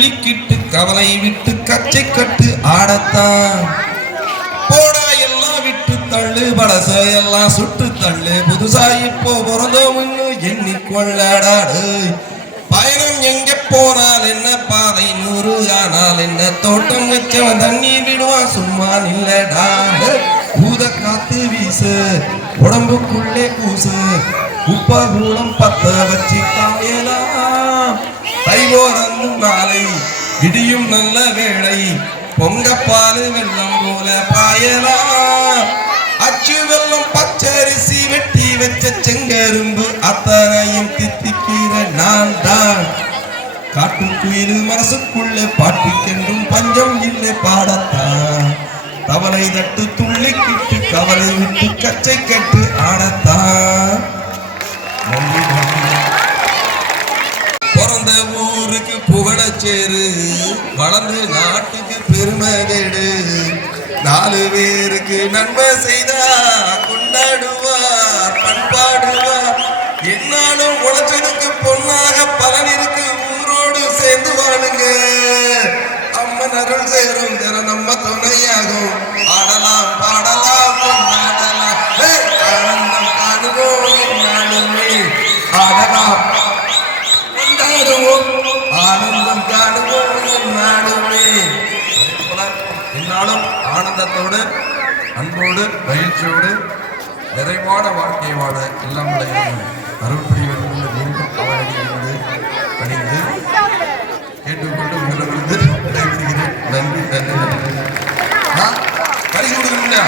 துள்ளிக்கிட்டு கவலை விட்டு கச்சை கட்டு ஆடத்தான் போடா எல்லாம் விட்டு தள்ளு பழச எல்லாம் சுட்டு தள்ளு புதுசா இப்போ பிறந்தோம்னு எண்ணிக்கொள்ளடாடு பயணம் எங்க போனால் என்ன பாதை 100 ஆனால் என்ன தோட்டம் வச்சவன் தண்ணீர் விடுவான் சும்மா நில்லடா ஊத காத்து வீசு உடம்புக்குள்ளே கூசு உப்பா கூடம் பத்த வச்சு காயலாம் தைவோரம் நாளை இடியும் நல்ல வேளை பொங்கப்பாலு வெள்ளம் போல பாயலாம் அச்சு வெள்ளம் பச்சரிசி வெட்டி வச்ச செங்கரும்பு அத்தனையும் தித்திக்கிற நான் தான் காட்டுக்குயில் மனசுக்குள்ளே பாட்டுக்கென்றும் பஞ்சம் இல்லை பாடத்தான் தவளை தட்டு துள்ளிக்கிட்டு கவலை விட்டு கச்சை கட்டு ஆடத்தான் பிறந்த ஊருக்கு புகழச்சேரு வளர்ந்து நாட்டுக்கு பெருமை கேடு 4 பேருக்கு நன்மை செய்தா கொண்டாடுவார் பண்பாடுவார் என்னாலும் உழைச்சதுக்கு பொன்னாக பலன் இருக்கு ஊரோடு சேர்ந்து வாழுங்க அம்மன் அருள் சேரும் தர நம்ம துணையாகும் ஆடலாம் பாடலாம் கொண்டாடலாம் ஆனந்தம் காணுவோம் நாளுமே ஆடலாம் கொண்டாடுவோம் ஆனந்தம் காணுவோம் நாளுமே என்னாலும் ஆனந்தத்தோடு அன்போடு மகிழ்ச்சியோடு நிறைவான வாழ்க்கை வாழ எல்லாம் அருள் புரிவது மீண்டும் அவனடியிலிருந்து பணிந்து கேட்டுக்கொண்டு உங்களிடமிருந்து விடைபெறுகிறேன். நன்றி நன்றி நன்றி. பரிசு கொடுக்கணும்னா